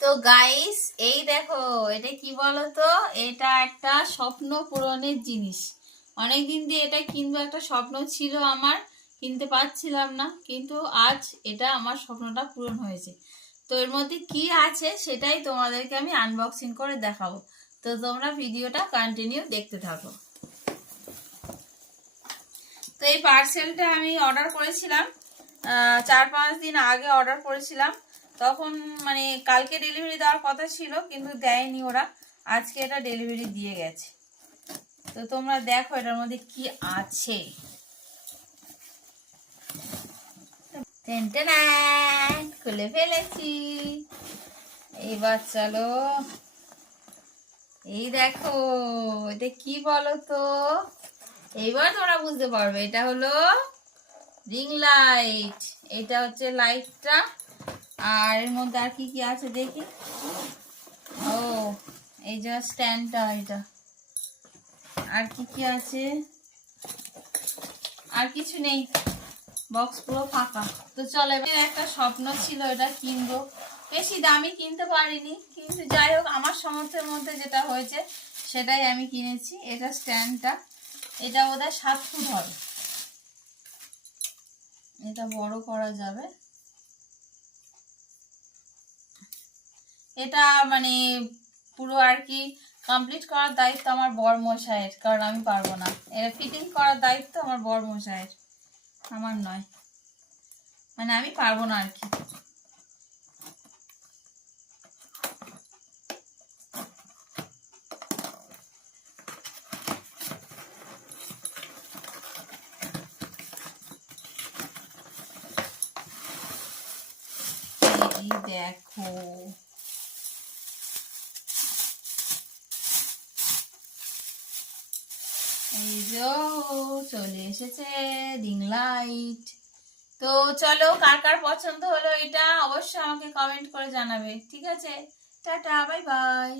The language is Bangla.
তো গাইস, এই দেখো, এটা কি বলো তো? এটা একটা স্বপ্ন পূরণের জিনিস। অনেক দিন দিয়ে এটা কিনবো, একটা স্বপ্ন ছিল আমার, কিনতে পারছিলাম না, কিন্তু আজ এটা আমার স্বপ্নটা পূরণ হয়েছে। তো এর মধ্যে কি আছে সেটাই তোমাদেরকে আমি আনবক্সিং করে দেখাবো। তো তোমরা ভিডিওটা কন্টিনিউ দেখতে থাকো। তো এই পার্সেলটা আমি অর্ডার করেছিলাম 4-5 দিন আগে অর্ডার করেছিলাম। তখন মানে কালকে ডেলিভারি দেওয়ার কথা ছিল, কিন্তু দেয়নি ওরা। আজকে এটা ডেলিভারি দিয়ে গেছে। তো তোমরা দেখো এটার মধ্যে কি আছে। খুলে ফেলেছি। এইবার চলো, এই দেখো এটা কি বলো তো? এইবার তোমরা বুঝতে পারবে। এটা হলো রিং লাইট। এটা হচ্ছে লাইটটা। আর এর মধ্যে আর কি কি আছে দেখি। ও, এই যে স্ট্যান্ডটা, এটা। আর কি কি আছে? আর কিছু নেই, বক্স পুরো ফাঁকা। তো চলো, একটা স্বপ্ন ছিল এটা কিনবো। বেশি দামি কিনতে পারিনি, কিন্তু যাই হোক আমার সামর্থ্যের মধ্যে যেটা হয়েছে সেটাই আমি কিনেছি। এটা স্ট্যান্ডটা, এটা বোধহয় 7 ফুট হবে। এটা বড় করা যাবে। এটা মানে পুরো আর কি কমপ্লিট করার দায়িত্ব আমার বর মশাইয়ের, কারণ আমি পারবো না। এটা ফিটিং করার দায়িত্ব আমার বর মশাইয়ের, আমার নয়। মানে আমি পারবো না আর কি। এই দেখো, এই যে চলে এসেছে রিং লাইট। তো চলো, কার কার পছন্দ হলো এটা অবশ্যই আমাকে কমেন্ট করে জানাবে। ঠিক আছে, টাটা, বাই বাই।